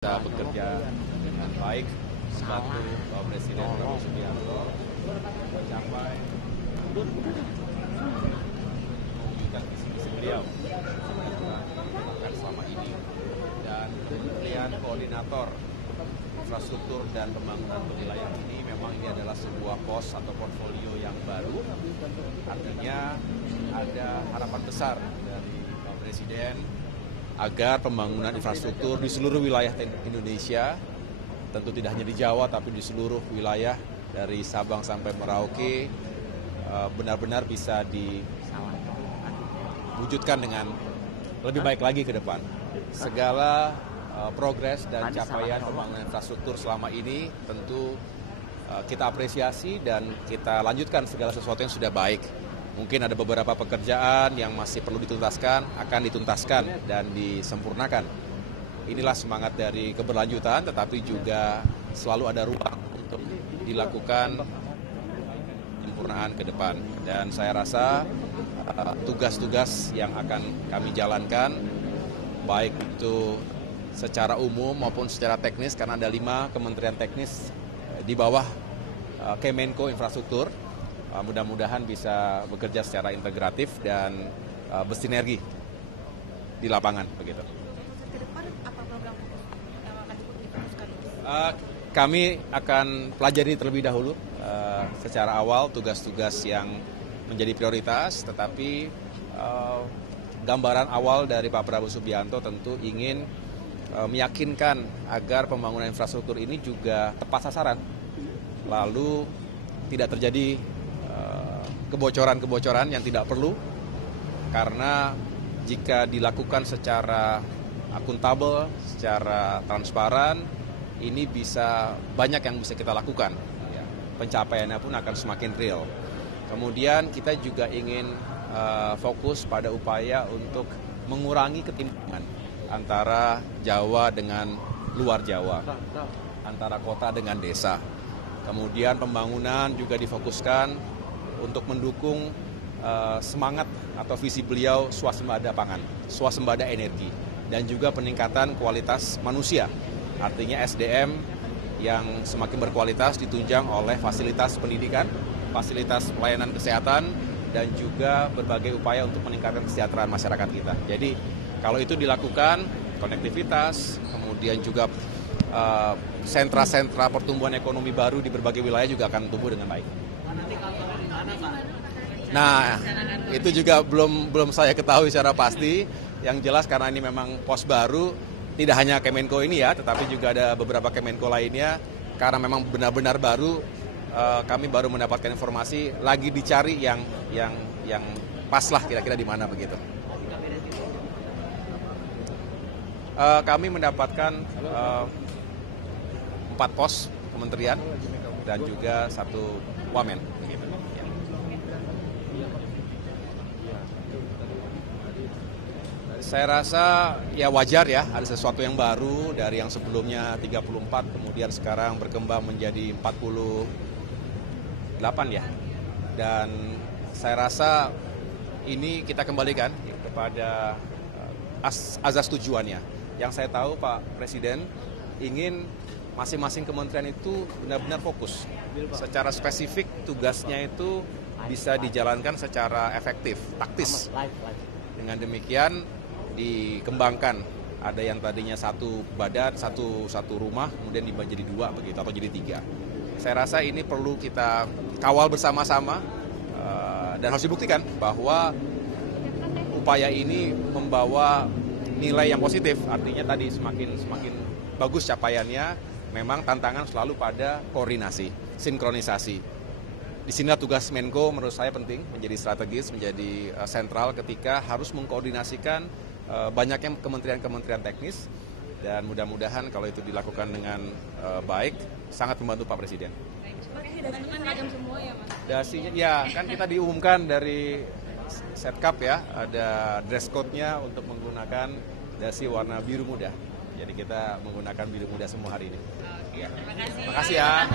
Kita bekerja dengan baik membantu Bapak Presiden Prabowo Subianto mencapai mewujudkan visi-visi beliau yang selama ini, dan pemilihan koordinator infrastruktur dan pembangunan wilayah ini memang ini adalah sebuah pos atau portfolio yang baru. Artinya ada harapan besar dari Bapak Presiden agar pembangunan infrastruktur di seluruh wilayah Indonesia, tentu tidak hanya di Jawa tapi di seluruh wilayah dari Sabang sampai Merauke, benar-benar bisa diwujudkan dengan lebih baik lagi ke depan. Segala progres dan capaian pembangunan infrastruktur selama ini tentu kita apresiasi dan kita lanjutkan segala sesuatu yang sudah baik. Mungkin ada beberapa pekerjaan yang masih perlu dituntaskan, akan dituntaskan dan disempurnakan. Inilah semangat dari keberlanjutan, tetapi juga selalu ada ruang untuk dilakukan penyempurnaan ke depan. Dan saya rasa tugas-tugas yang akan kami jalankan, baik itu secara umum maupun secara teknis, karena ada 5 kementerian teknis di bawah Kemenko Infrastruktur, mudah-mudahan bisa bekerja secara integratif dan bersinergi di lapangan begitu. Ke depan apa program yang akan difokuskan? Kami akan pelajari terlebih dahulu secara awal tugas-tugas yang menjadi prioritas, tetapi gambaran awal dari Pak Prabowo Subianto tentu ingin meyakinkan agar pembangunan infrastruktur ini juga tepat sasaran, lalu tidak terjadi kebocoran-kebocoran yang tidak perlu, karena jika dilakukan secara akuntabel, secara transparan, ini bisa banyak yang bisa kita lakukan. Pencapaiannya pun akan semakin real. Kemudian kita juga ingin fokus pada upaya untuk mengurangi ketimpangan antara Jawa dengan luar Jawa, antara kota dengan desa. Kemudian pembangunan juga difokuskan untuk mendukung semangat atau visi beliau swasembada pangan, swasembada energi, dan juga peningkatan kualitas manusia. Artinya SDM yang semakin berkualitas ditunjang oleh fasilitas pendidikan, fasilitas pelayanan kesehatan, dan juga berbagai upaya untuk meningkatkan kesejahteraan masyarakat kita. Jadi kalau itu dilakukan, konektivitas, kemudian juga sentra-sentra pertumbuhan ekonomi baru di berbagai wilayah juga akan tumbuh dengan baik. Nah, itu juga belum saya ketahui secara pasti. Yang jelas karena ini memang pos baru, tidak hanya Kemenko ini ya, tetapi juga ada beberapa Kemenko lainnya. Karena memang benar-benar baru, kami baru mendapatkan informasi, lagi dicari yang pas lah kira-kira di mana begitu. Kami mendapatkan 4 pos kementerian dan juga 1 wamen. Saya rasa ya wajar ya, ada sesuatu yang baru dari yang sebelumnya 34, kemudian sekarang berkembang menjadi 48 ya. Dan saya rasa ini kita kembalikan kepada azas tujuannya. Yang saya tahu Pak Presiden ingin masing-masing kementerian itu benar-benar fokus. Secara spesifik tugasnya itu bisa dijalankan secara efektif, taktis. Dengan demikian dikembangkan, ada yang tadinya 1 badan, satu rumah, kemudian dibagi jadi 2 begitu, atau jadi 3. Saya rasa ini perlu kita kawal bersama-sama dan harus dibuktikan bahwa upaya ini membawa nilai yang positif. Artinya tadi semakin bagus capaiannya, memang tantangan selalu pada koordinasi, sinkronisasi. Di sini tugas Menko menurut saya penting, menjadi strategis, menjadi sentral ketika harus mengkoordinasikan banyaknya kementerian-kementerian teknis, dan mudah-mudahan kalau itu dilakukan dengan baik, sangat membantu Pak Presiden. Dasinya seragam semua ya Mas? Dasinya, ya kan kita diumumkan dari Setkap ya, ada dress code-nya untuk menggunakan dasi warna biru muda. Jadi kita menggunakan biru muda semua hari ini. Terima kasih. Terima kasih ya.